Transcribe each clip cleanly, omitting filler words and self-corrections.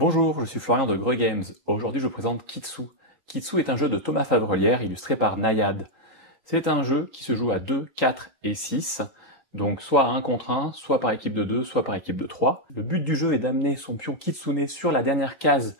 Bonjour, je suis Florian de Greux Games. Aujourd'hui, je vous présente Kitsu. Kitsu est un jeu de Thomas Favrelière illustré par Nayad. C'est un jeu qui se joue à 2, 4 et 6, donc soit à 1 contre 1, soit par équipe de 2, soit par équipe de 3. Le but du jeu est d'amener son pion Kitsune sur la dernière case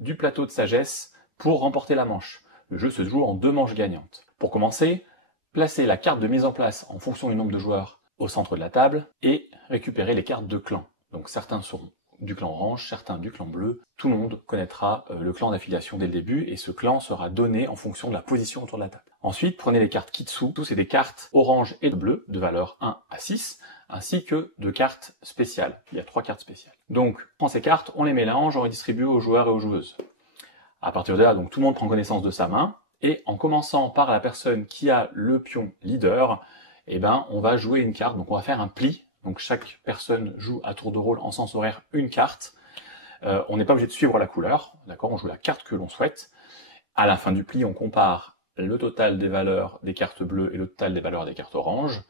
du plateau de sagesse pour remporter la manche. Le jeu se joue en 2 manches gagnantes. Pour commencer, placez la carte de mise en place en fonction du nombre de joueurs au centre de la table et récupérez les cartes de clan. Donc certains seront du clan orange, certains du clan bleu. Tout le monde connaîtra le clan d'affiliation dès le début et ce clan sera donné en fonction de la position autour de la table. Ensuite, prenez les cartes Kitsu. Tous c'est des cartes orange et bleu de valeur 1 à 6, ainsi que de cartes spéciales. Il y a 3 cartes spéciales. Donc, on prend ces cartes, on les mélange, on les distribue aux joueurs et aux joueuses. À partir de là, donc tout le monde prend connaissance de sa main et en commençant par la personne qui a le pion leader, on va jouer une carte. Donc on va faire un pli. Donc chaque personne joue à tour de rôle en sens horaire une carte. On n'est pas obligé de suivre la couleur, d'accord? On joue la carte que l'on souhaite. À la fin du pli, on compare le total des valeurs des cartes bleues et le total des valeurs des cartes oranges.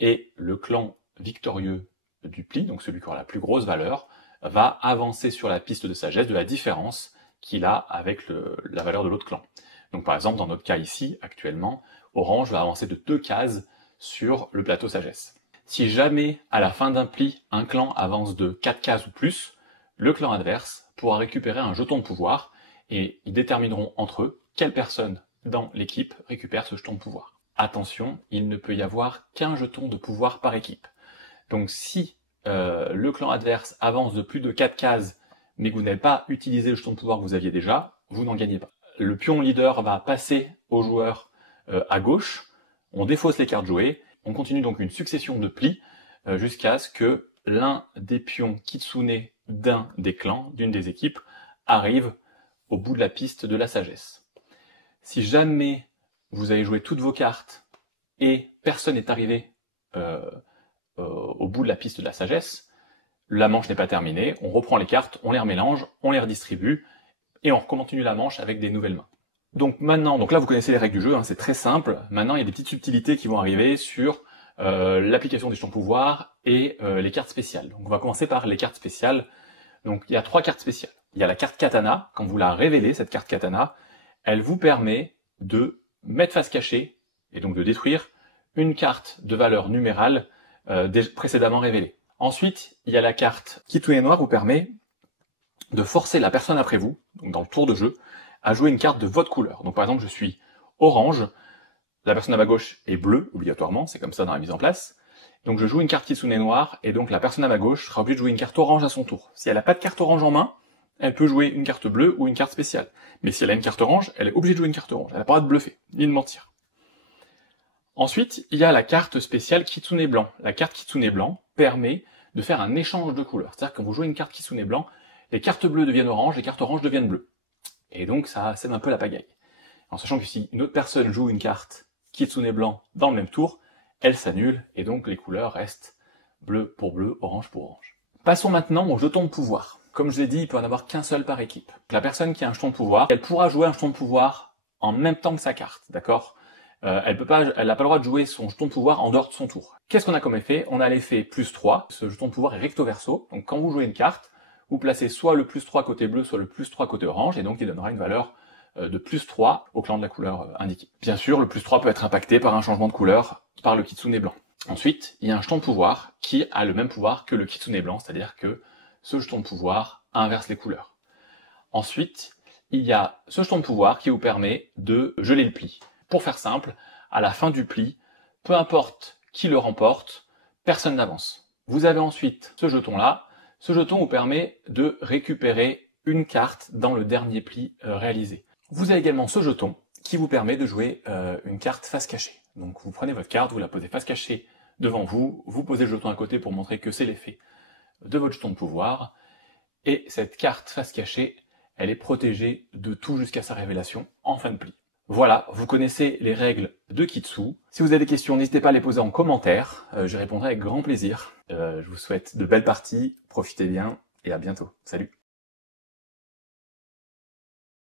Et le clan victorieux du pli, donc celui qui aura la plus grosse valeur, va avancer sur la piste de sagesse de la différence qu'il a avec la valeur de l'autre clan. Donc par exemple, dans notre cas ici, actuellement, orange va avancer de 2 cases sur le plateau sagesse. Si jamais, à la fin d'un pli, un clan avance de 4 cases ou plus, le clan adverse pourra récupérer un jeton de pouvoir et ils détermineront entre eux quelle personne dans l'équipe récupère ce jeton de pouvoir. Attention, il ne peut y avoir qu'un jeton de pouvoir par équipe. Donc si le clan adverse avance de plus de 4 cases, mais que vous n'avez pas utilisé le jeton de pouvoir que vous aviez déjà, vous n'en gagnez pas. Le pion leader va passer au joueur à gauche, on défausse les cartes jouées, on continue donc une succession de plis jusqu'à ce que l'un des pions Kitsune d'un des clans, d'une des équipes, arrive au bout de la piste de la sagesse. Si jamais vous avez joué toutes vos cartes et personne n'est arrivé au bout de la piste de la sagesse, la manche n'est pas terminée, on reprend les cartes, on les remélange, on les redistribue et on continue la manche avec des nouvelles mains. Donc maintenant, là vous connaissez les règles du jeu, hein, c'est très simple. Maintenant il y a des petites subtilités qui vont arriver sur l'application des jetons pouvoir et les cartes spéciales. Donc on va commencer par les cartes spéciales. Donc il y a 3 cartes spéciales. Il y a la carte Katana, quand vous la révélez, cette carte Katana, elle vous permet de mettre face cachée et donc de détruire une carte de valeur numérale précédemment révélée. Ensuite, il y a la carte Kitsune Noir vous permet de forcer la personne après vous, donc dans le tour de jeu, à jouer une carte de votre couleur. Donc par exemple, je suis orange, la personne à ma gauche est bleue, obligatoirement, c'est comme ça dans la mise en place. Donc je joue une carte Kitsune Noir, et donc la personne à ma gauche sera obligée de jouer une carte orange à son tour. Si elle n'a pas de carte orange en main, elle peut jouer une carte bleue ou une carte spéciale. Mais si elle a une carte orange, elle est obligée de jouer une carte orange. Elle n'a pas le droit de bluffer, ni de mentir. Ensuite, il y a la carte spéciale Kitsune Blanc. La carte Kitsune Blanc permet de faire un échange de couleurs. C'est-à-dire que quand vous jouez une carte Kitsune Blanc, les cartes bleues deviennent oranges, les cartes oranges deviennent bleues. Et donc ça sème un peu la pagaille. En sachant que si une autre personne joue une carte Kitsune Blanc dans le même tour, elle s'annule, et donc les couleurs restent bleu pour bleu, orange pour orange. Passons maintenant aux jetons de pouvoir. Comme je l'ai dit, il peut en avoir qu'un seul par équipe. La personne qui a un jeton de pouvoir, elle pourra jouer un jeton de pouvoir en même temps que sa carte, d'accord? Elle n'a pas le droit de jouer son jeton de pouvoir en dehors de son tour. Qu'est-ce qu'on a comme effet? On a l'effet +3. Ce jeton de pouvoir est recto verso. Donc quand vous jouez une carte, vous placez soit le +3 côté bleu, soit le +3 côté orange, et donc il donnera une valeur de +3 au clan de la couleur indiquée. Bien sûr, le +3 peut être impacté par un changement de couleur par le Kitsune Blanc. Ensuite, il y a un jeton de pouvoir qui a le même pouvoir que le Kitsune Blanc, c'est-à-dire que ce jeton de pouvoir inverse les couleurs. Ensuite, il y a ce jeton de pouvoir qui vous permet de geler le pli. Pour faire simple, à la fin du pli, peu importe qui le remporte, personne n'avance. Vous avez ensuite ce jeton-là. Ce jeton vous permet de récupérer une carte dans le dernier pli réalisé. Vous avez également ce jeton qui vous permet de jouer une carte face cachée. Donc vous prenez votre carte, vous la posez face cachée devant vous, vous posez le jeton à côté pour montrer que c'est l'effet de votre jeton de pouvoir, et cette carte face cachée, elle est protégée de tout jusqu'à sa révélation en fin de pli. Voilà, vous connaissez les règles de Kitsu. Si vous avez des questions, n'hésitez pas à les poser en commentaire, j'y répondrai avec grand plaisir. Je vous souhaite de belles parties, profitez bien, et à bientôt. Salut!